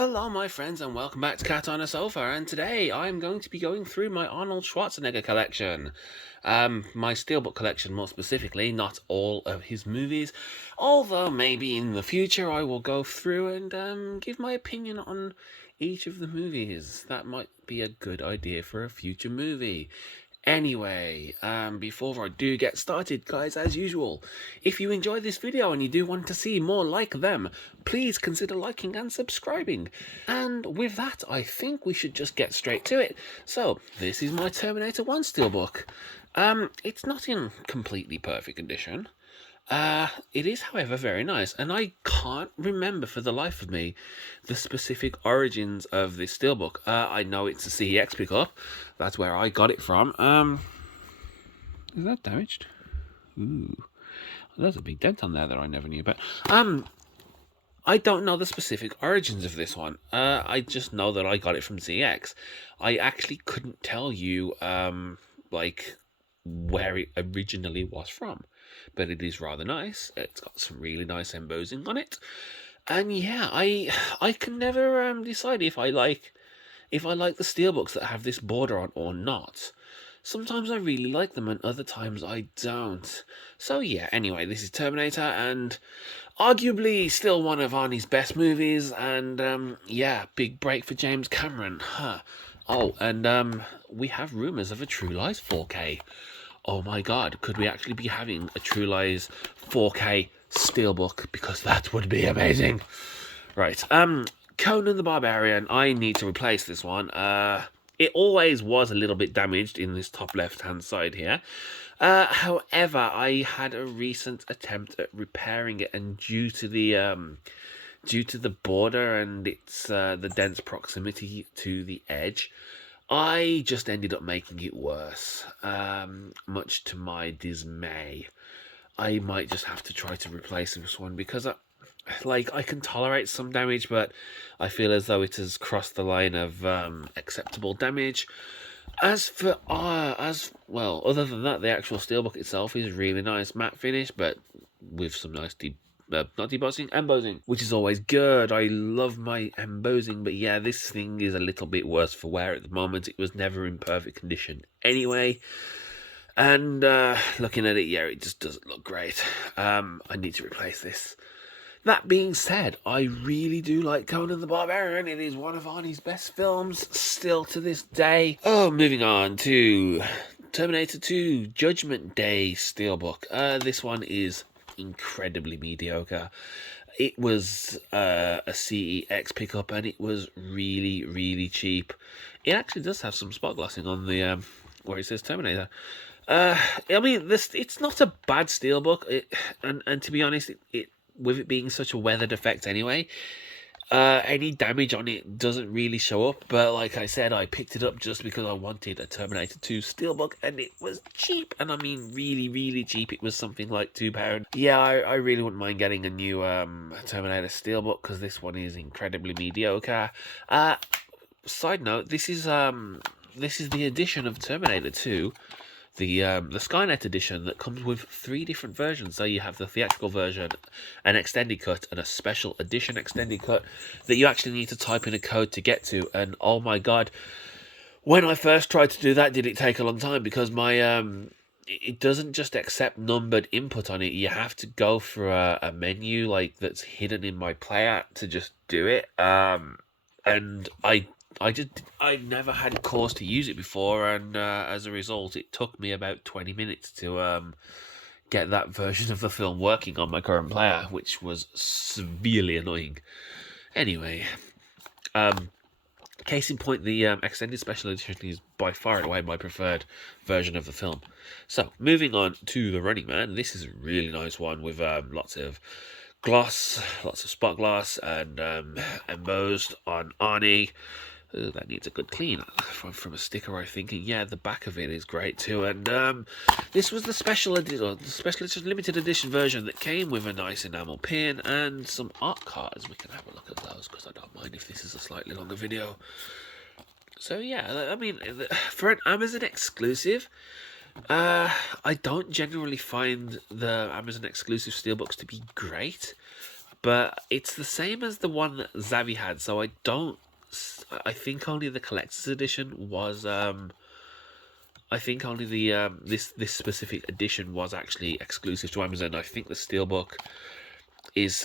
Hello my friends and welcome back to Cat on a Sofa, and today I'm going to be going through my Arnold Schwarzenegger collection. My Steelbook collection more specifically, not all of his movies, although maybe in the future I will go through and give my opinion on each of the movies. That might be a good idea for a future movie. Anyway, before I do get started, guys, as usual, if you enjoyed this video and you do want to see more like them, please consider liking and subscribing. And with that, I think we should just get straight to it. So, this is my Terminator 1 Steelbook. It's not in completely perfect condition. It is, however, very nice, and I can't remember for the life of me the specific origins of this steelbook. I know it's a CEX pickup. That's where I got it from. Is that damaged? Ooh, there's a big dent on there that I never knew about. I don't know the specific origins of this one. I just know that I got it from CEX. I actually couldn't tell you, like, where it originally was from. But it is rather nice. It's got some really nice embossing on it, and yeah, I can never decide if I like the steelbooks that have this border on or not. Sometimes I really like them, and other times I don't. So yeah, anyway, this is Terminator, and arguably still one of Arnie's best movies, and yeah, big break for James Cameron. Huh. Oh, and we have rumours of a True Lies 4K. Oh my god, could we actually be having a True Lies 4K steelbook? Because that would be amazing. Right, Conan the Barbarian, I need to replace this one. It always was a little bit damaged in this top left-hand side here. However, I had a recent attempt at repairing it, and due to the border and its the dense proximity to the edge, I just ended up making it worse, much to my dismay. I might just have to try to replace this one because I can tolerate some damage, but I feel as though it has crossed the line of acceptable damage. Other than that, the actual steelbook itself is really nice matte finish, but with some nice not debossing, embossing, which is always good. I love my embossing, but yeah, this thing is a little bit worse for wear at the moment. It was never in perfect condition anyway, and looking at it, yeah, it just doesn't look great. I need to replace this. That being said, I really do like Conan the Barbarian. It is one of Arnie's best films, still to this day. Oh, moving on to Terminator 2 Judgment Day Steelbook. This one is incredibly mediocre. It was a CEX pickup, and it was really, really cheap. It actually does have some spot glossing on the where it says Terminator. I mean, it's not a bad steelbook, and to be honest, it with it being such a weathered effect anyway, any damage on it doesn't really show up. But like I said, I picked it up just because I wanted a Terminator 2 steelbook, and it was cheap, and I mean really, really cheap. It was something like £2. Yeah, I really wouldn't mind getting a new Terminator steelbook, because this one is incredibly mediocre. Side note, this is the edition of Terminator 2, the Skynet edition, that comes with 3 different versions. So you have the theatrical version, an extended cut, and a special edition extended cut that you actually need to type in a code to get to. And oh my god, when I first tried to do that, did it take a long time, because my it doesn't just accept numbered input on it. You have to go through a menu like that's hidden in my player to just do it. And I never had cause to use it before, and as a result, it took me about 20 minutes to get that version of the film working on my current player, which was severely annoying. Anyway, case in point, the extended special edition is by far and away my preferred version of the film. So, moving on to The Running Man. This is a really nice one with lots of gloss, lots of spot gloss, and embossed on Arnie. That needs a good clean from a sticker, I think. And yeah, the back of it is great too. And this was the special edition limited edition version that came with a nice enamel pin and some art cards. We can have a look at those, because I don't mind if this is a slightly longer video. So yeah, I mean, for an Amazon exclusive, I don't generally find the Amazon exclusive steelbooks to be great. but it's the same as the one that Zavi had, so I think only the collector's edition was I think only the this specific edition was actually exclusive to Amazon. I think the Steelbook is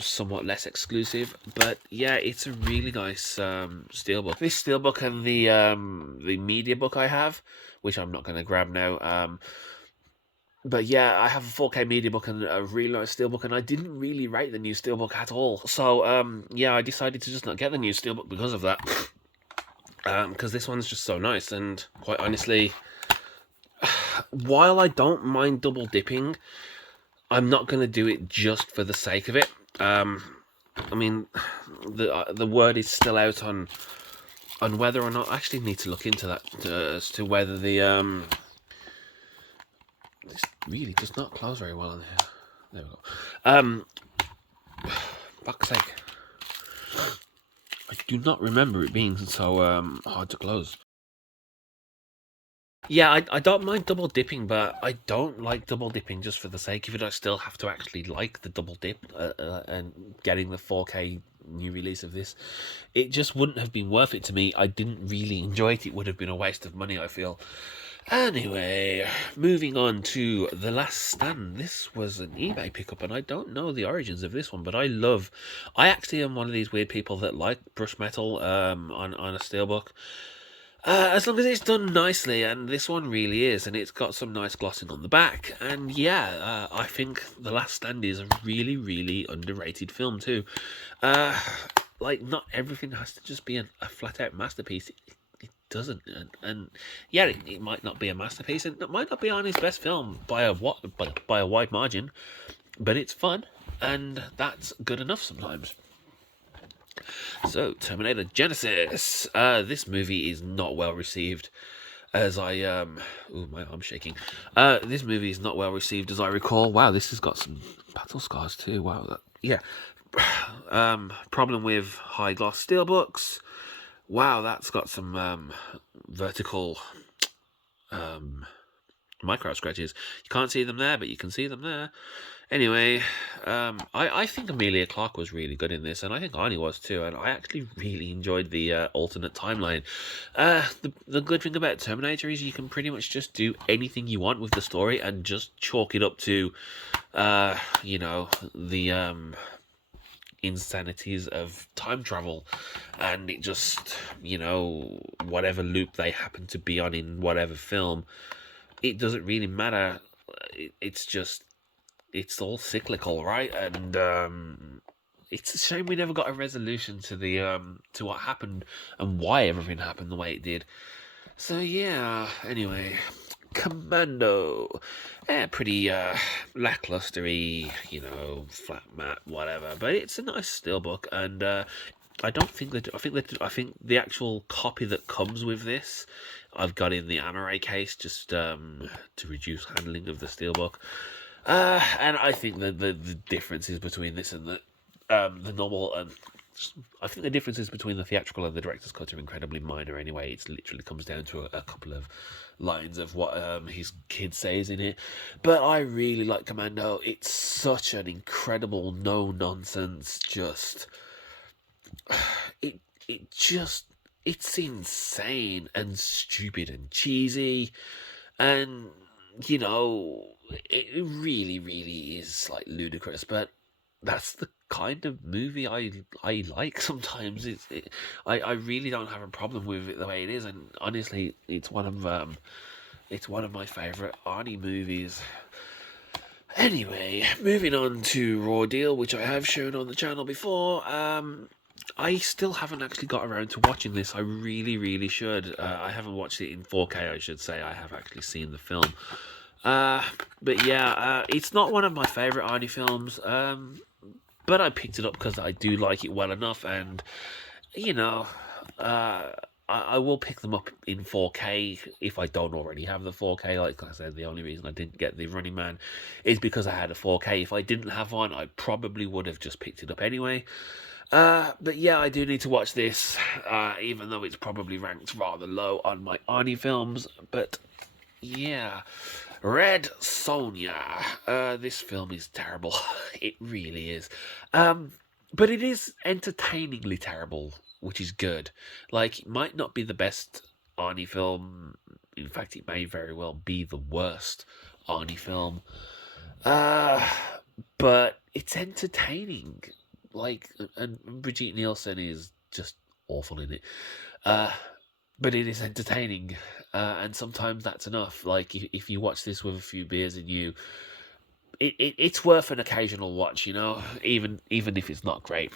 somewhat less exclusive, but yeah, it's a really nice Steelbook. This Steelbook and the media book I have, which I'm not going to grab now. But yeah, I have a 4K media book and a really nice Steelbook, and I didn't really rate the new Steelbook at all. So yeah, I decided to just not get the new Steelbook because of that. Because this one's just so nice, and quite honestly, while I don't mind double dipping, I'm not going to do it just for the sake of it. I mean, the word is still out on whether or not I actually need to look into that as to whether the this really does not close very well on here. There we go. Fuck's sake. I do not remember it being so hard to close. Yeah, I don't mind double dipping, but I don't like double dipping just for the sake of it. I still have to actually like the double dip and getting the 4K new release of this. It just wouldn't have been worth it to me. I didn't really enjoy it. It would have been a waste of money, I feel. Anyway, moving on to The Last Stand. This was an eBay pickup, and I don't know the origins of this one, but I actually am one of these weird people that like brush metal on a steelbook. As long as it's done nicely, and this one really is, and it's got some nice glossing on the back, and yeah, I think The Last Stand is a really, really underrated film too. Like, not everything has to just be a flat-out masterpiece. It doesn't, and yeah, it might not be a masterpiece, and it might not be Arnie's best film by a wide margin, but it's fun, and that's good enough sometimes. So, Terminator Genysis. This movie is not well received, as I ooh, my arm's shaking. This movie is not well received, as I recall. Wow, this has got some battle scars too. Wow, yeah. Problem with high gloss steelbooks. Wow, that's got some vertical micro scratches. You can't see them there, but you can see them there. Anyway, I think Emilia Clarke was really good in this, and I think Arnie was too, and I actually really enjoyed the alternate timeline. The good thing about Terminator is you can pretty much just do anything you want with the story and just chalk it up to, you know, the insanities of time travel, and it just, you know, whatever loop they happen to be on in whatever film, it doesn't really matter. It's all cyclical, right? And it's a shame we never got a resolution to the to what happened and why everything happened the way it did. So yeah, anyway, Commando. Pretty lacklustery, you know, flat matte, whatever. But it's a nice steelbook, and I don't think that I think the actual copy that comes with this, I've got in the Amaray case just to reduce handling of the steelbook. And I think the differences between this and the normal, I think the differences between the theatrical and the director's cut are incredibly minor anyway. It literally comes down to a couple of lines of what his kid says in it. But I really like Commando. It's such an incredible, no nonsense, just it's insane and stupid and cheesy, and you know, it really, really is like ludicrous, but that's the kind of movie I like sometimes. I really don't have a problem with it the way it is, and honestly, it's one of my favourite Arnie movies. Anyway, moving on to Raw Deal, which I have shown on the channel before. I still haven't actually got around to watching this. I really, really should. I haven't watched it in 4K, I should say. I have actually seen the film. But yeah, it's not one of my favourite Arnie films, but I picked it up because I do like it well enough, and, you know, I will pick them up in 4K if I don't already have the 4K. Like I said, the only reason I didn't get the Running Man is because I had a 4K. If I didn't have one, I probably would have just picked it up anyway. But yeah, I do need to watch this, even though it's probably ranked rather low on my Arnie films. But yeah, Red Sonja. This film is terrible. It really is. But it is entertainingly terrible, which is good. Like, it might not be the best Arnie film. In fact, it may very well be the worst Arnie film. Uh, but it's entertaining. Like, and Brigitte Nielsen is just awful in it. Uh, but it is entertaining, and sometimes that's enough. Like, if you watch this with a few beers in you, it's worth an occasional watch, even if it's not great.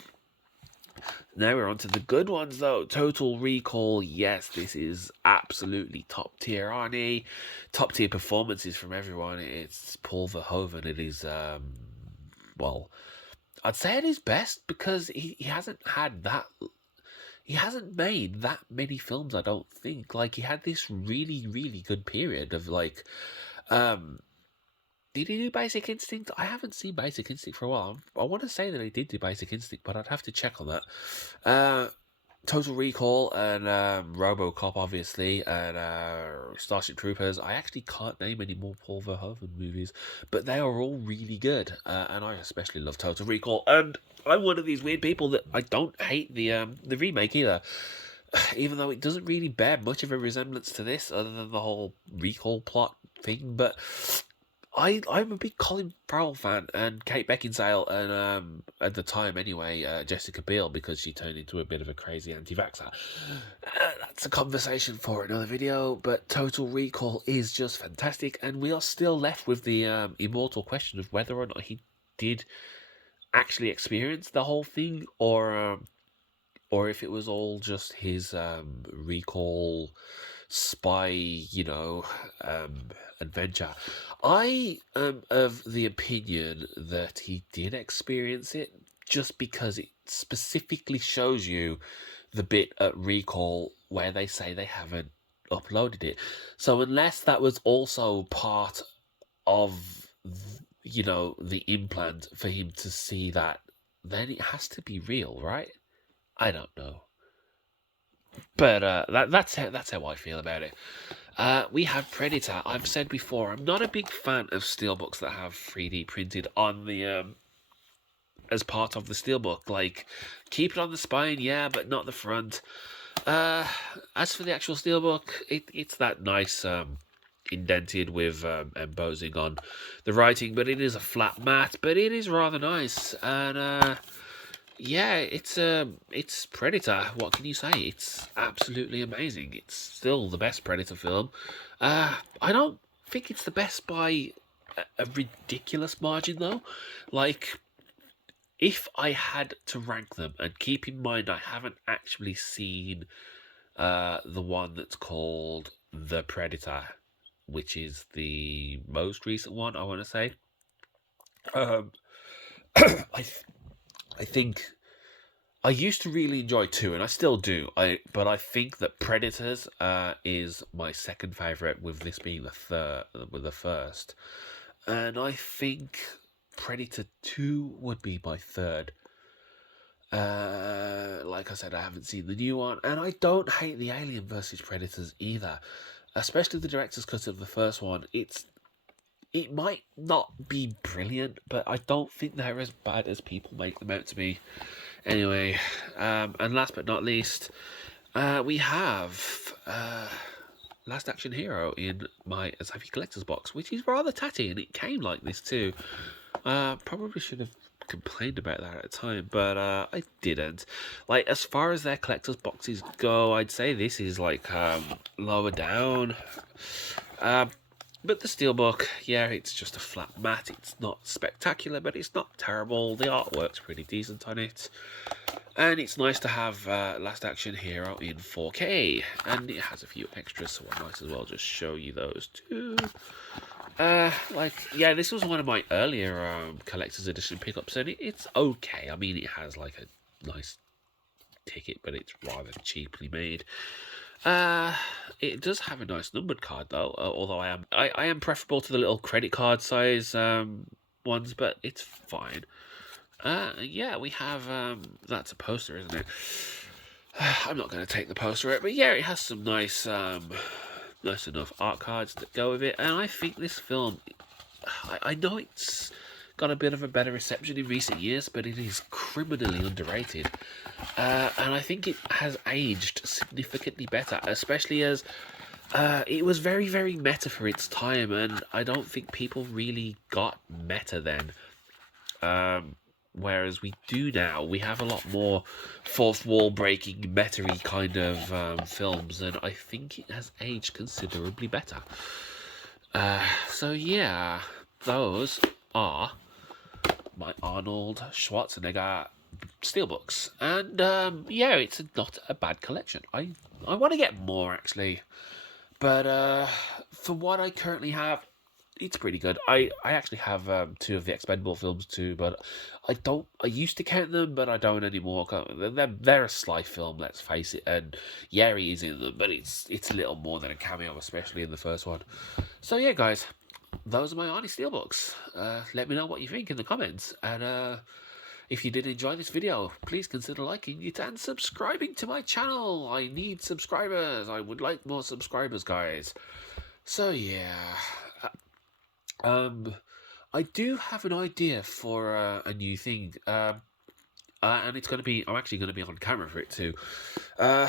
Now we're on to the good ones, though. Total Recall, yes, this is absolutely top tier Arnie. Top tier performances from everyone. It's Paul Verhoeven. It is, well, I'd say it is best because he hasn't had that. He hasn't made that many films, I don't think. Like, he had this really, really good period of, like, did he do Basic Instinct? I haven't seen Basic Instinct for a while. I want to say that he did do Basic Instinct, but I'd have to check on that. Total Recall and RoboCop, obviously, and Starship Troopers. I actually can't name any more Paul Verhoeven movies, but they are all really good, and I especially love Total Recall. And I'm one of these weird people that I don't hate the remake either, even though it doesn't really bear much of a resemblance to this, other than the whole recall plot thing. But I'm a big Colin Farrell fan, and Kate Beckinsale, and at the time anyway, Jessica Biel, because she turned into a bit of a crazy anti-vaxxer. That's a conversation for another video, but Total Recall is just fantastic, and we are still left with the immortal question of whether or not he did actually experience the whole thing, or if it was all just his recall spy, adventure. I am of the opinion that he did experience it, just because it specifically shows you the bit at Recall where they say they haven't uploaded it. So unless that was also part of, the implant for him to see that, then it has to be real, right? I don't know. But that's how I feel about it. We have Predator. I've said before, I'm not a big fan of steelbooks that have 3D printed on the as part of the steelbook. Like, keep it on the spine, yeah, but not the front. As for the actual steelbook, it's that nice indented with embossing on the writing, but it is a flat mat, but it is rather nice. And yeah, it's Predator. What can you say? It's absolutely amazing. It's still the best Predator film. I don't think it's the best by a ridiculous margin, though. Like, if I had to rank them, and keep in mind I haven't actually seen the one that's called The Predator, which is the most recent one, I want to say. Um, I think I used to really enjoy 2, and I still do. But I think that Predators is my second favorite, with this being the first, and I think Predator 2 would be my third. Like I said, I haven't seen the new one, and I don't hate the Alien versus Predators either, especially the director's cut of the first one. It might not be brilliant, but I don't think they're as bad as people make them out to be. Anyway, and last but not least, we have Last Action Hero in my Asafi Collector's box, which is rather tatty, and it came like this too. Probably should have complained about that at the time, but I didn't. Like, as far as their collector's boxes go, I'd say this is like lower down. But the steelbook, yeah, it's just a flat mat. It's not spectacular, but it's not terrible. The artwork's pretty decent on it. And it's nice to have Last Action Hero in 4K. And it has a few extras, so I might as well just show you those too. Yeah, this was one of my earlier collector's edition pickups, and it's okay. I mean, it has like a nice ticket, but it's rather cheaply made. It does have a nice numbered card though, although I am preferable to the little credit card size ones, but it's fine. Yeah, we have that's a poster, isn't it? I'm not going to take the poster out, but yeah, it has some nice nice enough art cards that go with it, and I think this film, I know it's got a bit of a better reception in recent years, but it is criminally underrated. And I think it has aged significantly better, especially as it was very, very meta for its time, and I don't think people really got meta then. Um, Whereas we do now, we have a lot more fourth wall breaking, meta-y kind of films, and I think it has aged considerably better. So yeah, those are my Arnold Schwarzenegger Steelbooks, and yeah, it's not a bad collection. I want to get more actually, but for what I currently have, it's pretty good. I actually have two of the Expendable films too, but I don't. I used to count them, but I don't anymore. They're a sly film, let's face it, and Yeri is in them, but it's little more than a cameo, especially in the first one. So yeah, guys, those are my Arnie Steelbooks. Let me know what you think in the comments, and if you did enjoy this video, please consider liking it and subscribing to my channel. I need subscribers. I would like more subscribers, guys. So yeah, um, I do have an idea for a new thing. And it's going to be, I'm actually going to be on camera for it too. I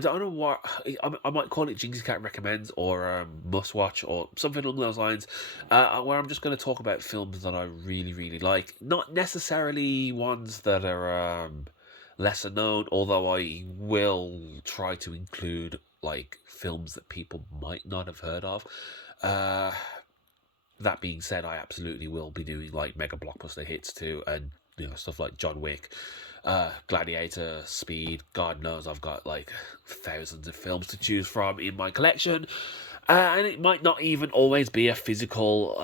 don't know what, I might call it Jinxie Cat Recommends or Must Watch or something along those lines, where I'm just going to talk about films that I really, really like. Not necessarily ones that are lesser known, although I will try to include like films that people might not have heard of. That being said, I absolutely will be doing like mega blockbuster hits too, and stuff like John Wick, Gladiator, Speed. God knows I've got like thousands of films to choose from in my collection, and it might not even always be a physical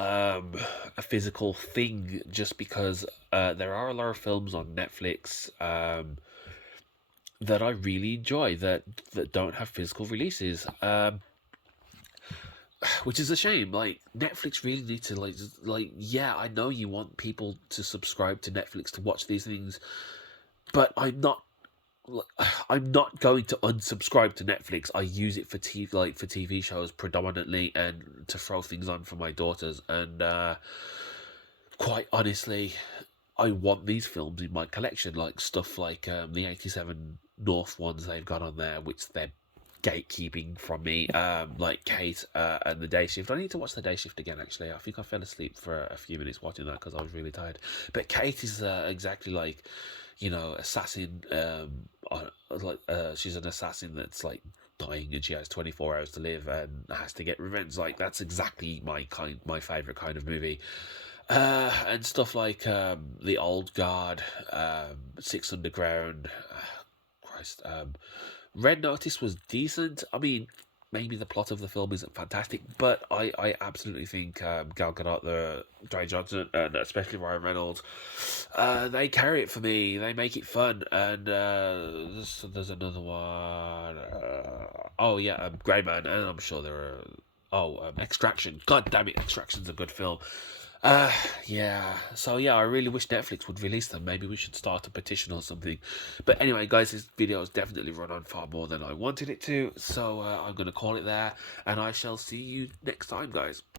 thing, just because there are a lot of films on Netflix that I really enjoy that don't have physical releases. Which is a shame. Like, Netflix really need to yeah, I know you want people to subscribe to Netflix to watch these things, but I'm not going to unsubscribe to Netflix. I use it for TV shows predominantly, and to throw things on for my daughters, and quite honestly, I want these films in my collection, like stuff like the 87 North ones they've got on there, which they're gatekeeping from me, like Kate and the Day Shift. I need to watch the Day Shift again, actually. I think I fell asleep for a few minutes watching that because I was really tired. But Kate is exactly like, assassin, she's an assassin that's like dying and she has 24 hours to live and has to get revenge. Like, that's exactly my favourite kind of movie. And stuff like The Old Guard, Six Underground, Christ, Red Notice was decent. I mean, maybe the plot of the film isn't fantastic, but I absolutely think Gal Gadot, Dwayne Johnson, and especially Ryan Reynolds, they carry it for me. They make it fun. And there's another one. Oh yeah, Grey Man, and I'm sure there are. Oh, Extraction. God damn it, Extraction's a good film. Yeah. So yeah, I really wish Netflix would release them. Maybe we should start a petition or something. But anyway, guys, this video has definitely run on far more than I wanted it to. So I'm going to call it there, and I shall see you next time, guys.